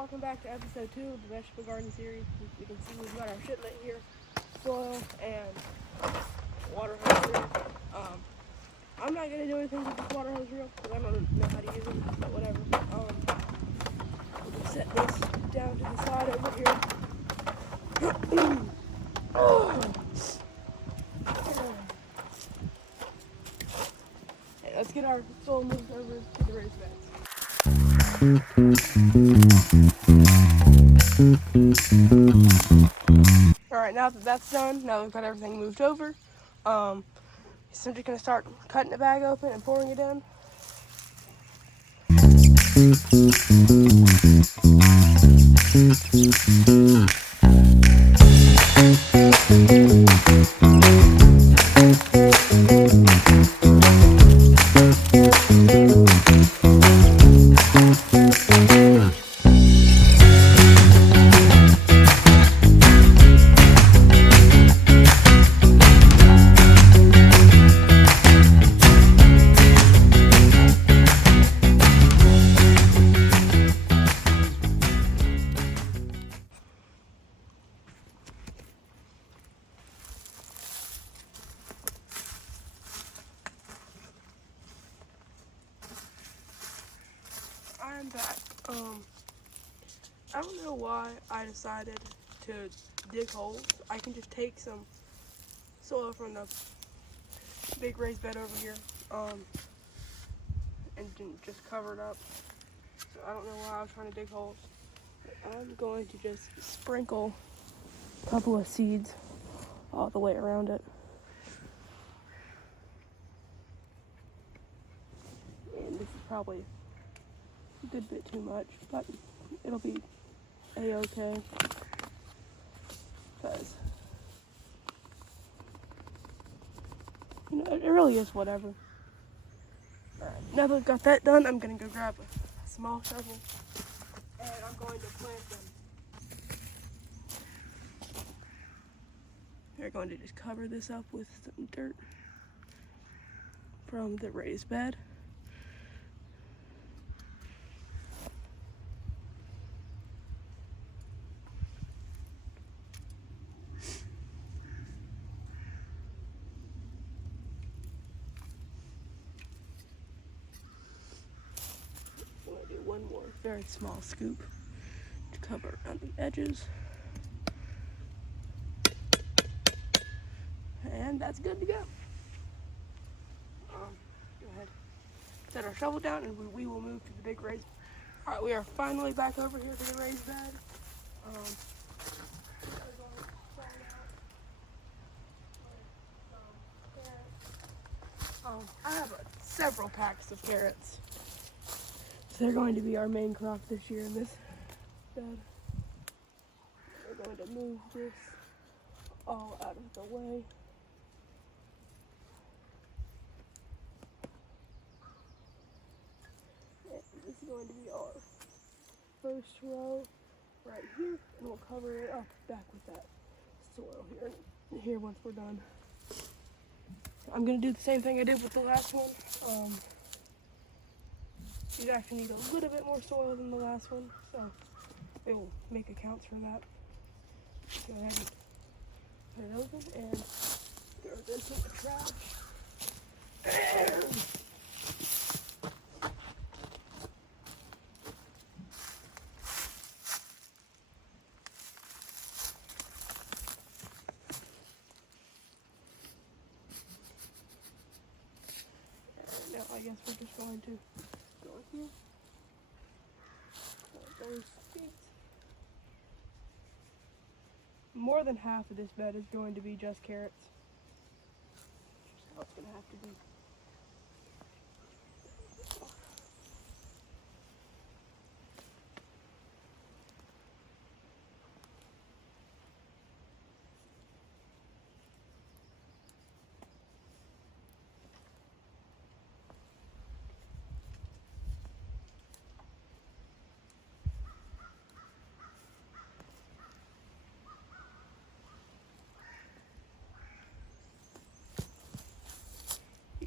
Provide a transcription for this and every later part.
welcome back to episode 2 of the vegetable garden series. You can see we've got our shipment here, soil and water hose reel. I'm not going to do anything with this water hose reel because I don't know how to use it, but whatever. We'll just set this down to the side over here. Hey, let's get our soil moved over to the raised beds. Alright, now that that's done, now we've got everything moved over, so I'm just going to start cutting the bag open and pouring it in. I'm back. I don't know why I decided to dig holes. I can just take some soil from the big raised bed over here, and just cover it up. So I don't know why I was trying to dig holes. But I'm going to just sprinkle a couple of seeds all the way around it. And this is probably a good bit too much, but it'll be a-okay, because it really is whatever. Alright, now that I've got that done, I'm gonna go grab a small shovel and I'm going to plant them. We're going to just cover this up with some dirt from the raised bed. One more very small scoop to cover around the edges. And that's good to go. Go ahead, set our shovel down and we will move to the big raised. Alright, we are finally back over here to the raised bed. I have several packs of carrots. They're going to be our main crop this year in this bed. We're going to move this all out of the way. And this is going to be our first row right here, and we'll cover it up back with that soil here once we're done. I'm going to do the same thing I did with the last one. These actually need a little bit more soil than the last one, so it will make accounts for that. Go ahead and put it open and throw it into the trash. And now I guess we're just going to go here. Those seeds. More than half of this bed is going to be just carrots. Just how it's going to have to be.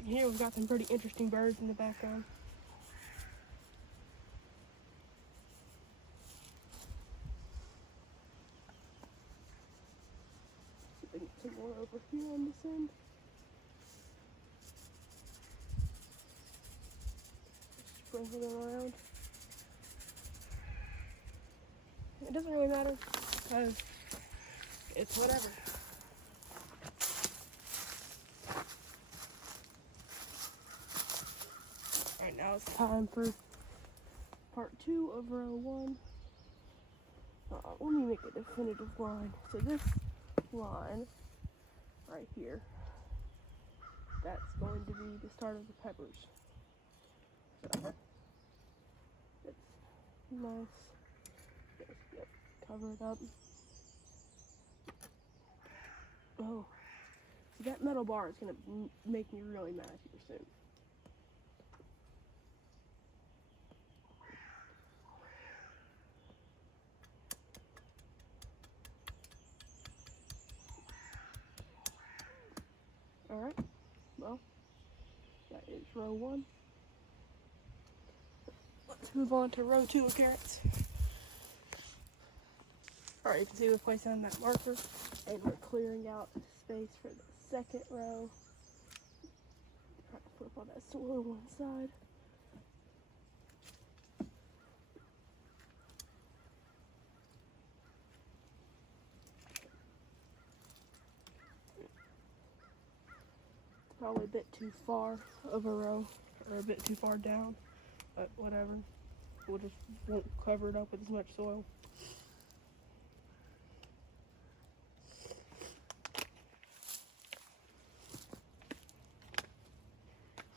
Here we've got some pretty interesting birds in the background. here on this end. Sprinkle them around. It doesn't really matter because it's whatever. Alright, now it's time for part 2 of row 1. Let me make a definitive line. So this line right here, that's going to be the start of the peppers. So it's nice. Yep, cover it up. Oh, so that metal bar is gonna make me really mad here soon. Alright, well, that is row 1. Let's move on to row 2 of carrots. Alright, you can see we're placing on that marker, and we're clearing out space for the second row. Try to flip all that soil one side. Probably a bit too far of a row, or a bit too far down, but whatever. We'll just won't cover it up with as much soil.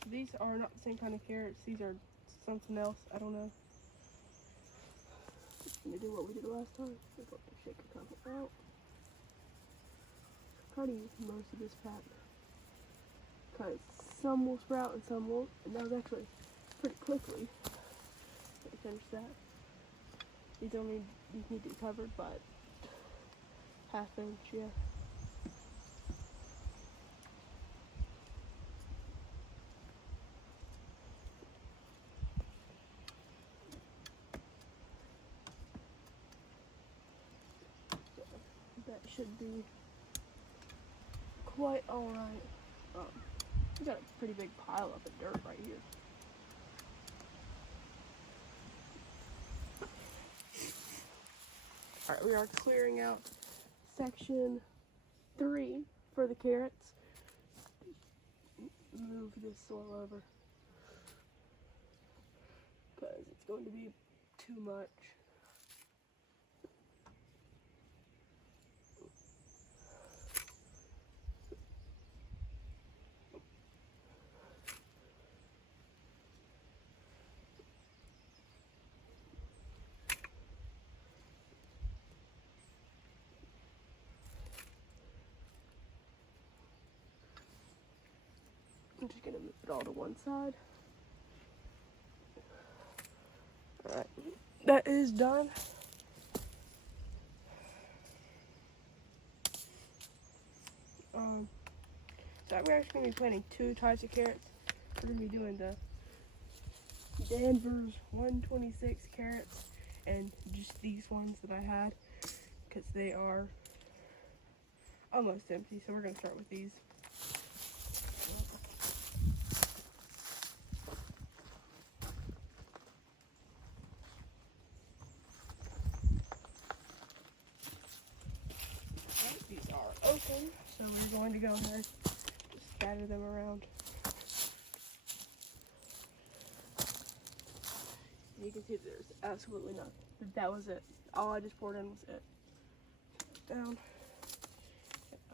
These are not the same kind of carrots. These are something else. I don't know. Just gonna do what we did last time. Just let the shaker come out. Try to use most of this pack, because some will sprout and some won't. And that was actually pretty quickly. Finish that. These need to be covered, but ½ inch, yeah. That should be quite alright. We got a pretty big pile up of dirt right here. Alright, we are clearing out section 3 for the carrots. Move this soil over, because it's going to be too much. I'm just gonna move it all to one side. Alright, that is done. So we're actually gonna be planting 2 types of carrots. We're gonna be doing the Danvers 126 carrots and just these ones that I had, because they are almost empty. So we're gonna start with these. These are open, so we're going to go ahead and scatter them around. You can see there's absolutely nothing. That was it. All I just poured in was it. Down.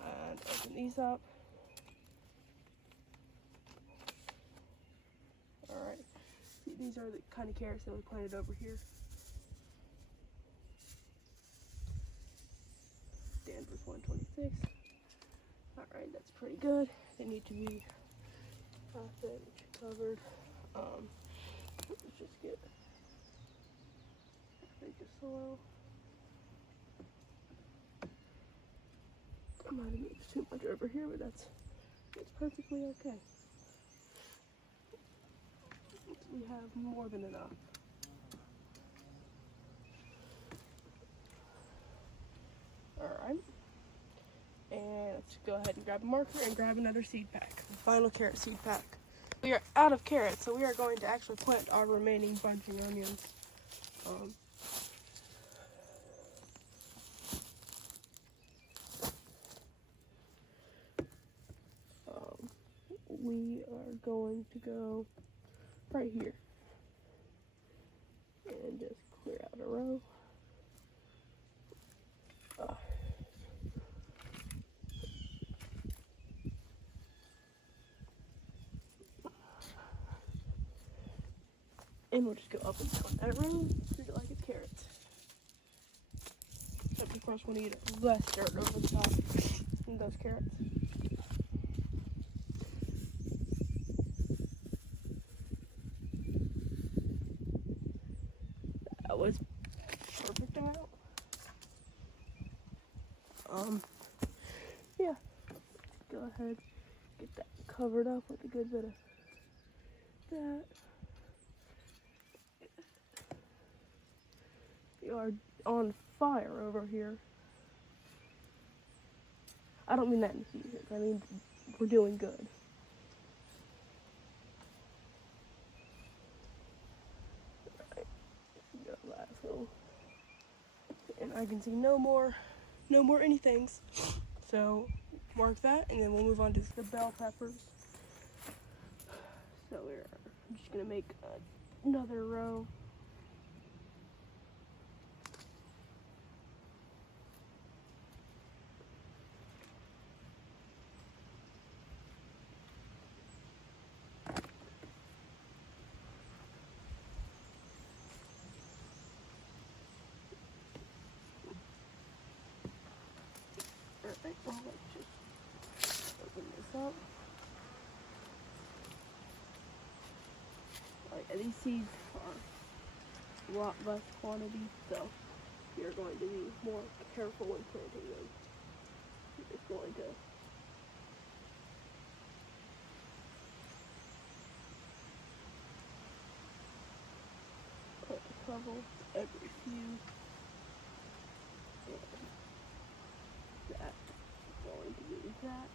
And open these up. Alright. These are the kind of carrots that we planted over here. Danvers 126. Alright, that's pretty good. They need to be ½ inch covered. Let's just get the soil. I might have mixed too much over here, but it's perfectly okay. We have more than enough. Alright. And let's go ahead and grab a marker and grab another seed pack. The final carrot seed pack. We are out of carrots, so we are going to actually plant our remaining bunching onions. We are going to go right here and just clear out a row. And we'll just go up and down that row, treat it like a carrot. Except of course we'll need less dirt over the top than those carrots. That was perfect amount. Yeah. Go ahead, get that covered up with a good bit of that. We are on fire over here. I don't mean that in seasons. I mean we're doing good. Alright, go last little. And I can see no more anythings. So mark that, and then we'll move on to the bell peppers. So we're just gonna make another row. Alright, well, let's just open this up. Alright, these seeds are a lot less quantity, so you're going to be more careful when planting them. You're just going to put a couple every few. And that's going to be that.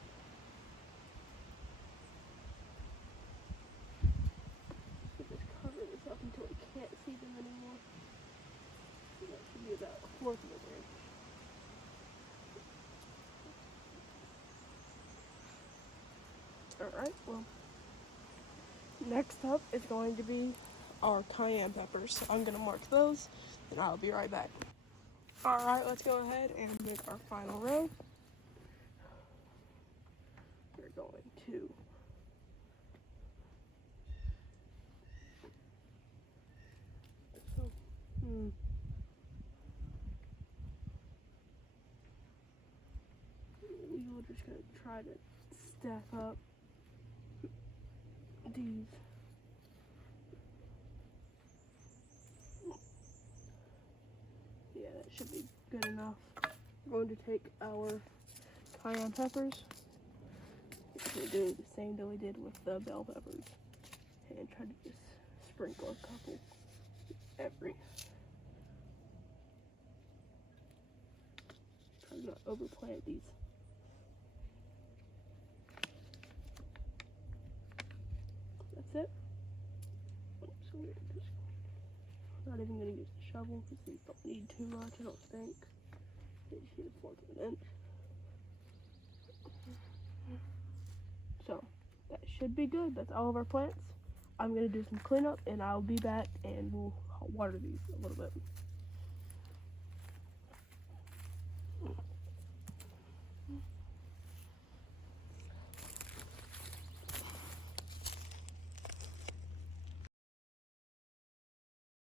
So just cover this up until we can't see them anymore. So that should be about a fourth of an inch. Alright, well, next up is going to be our cayenne peppers. So I'm going to mark those, and I'll be right back. Alright, let's go ahead and make our final row. We're going to we were just going to try to stack up these. Yeah, that should be good enough. We're going to take our cayenne peppers. We're doing the same that we did with the bell peppers. And try to just sprinkle a couple every. Try to not overplant these. That's it. So we're just not even going to use the shovel because these don't need too much, I don't think. They just need a fourth of an inch. So that should be good. That's all of our plants. I'm going to do some cleanup and I'll be back and we'll water these a little bit.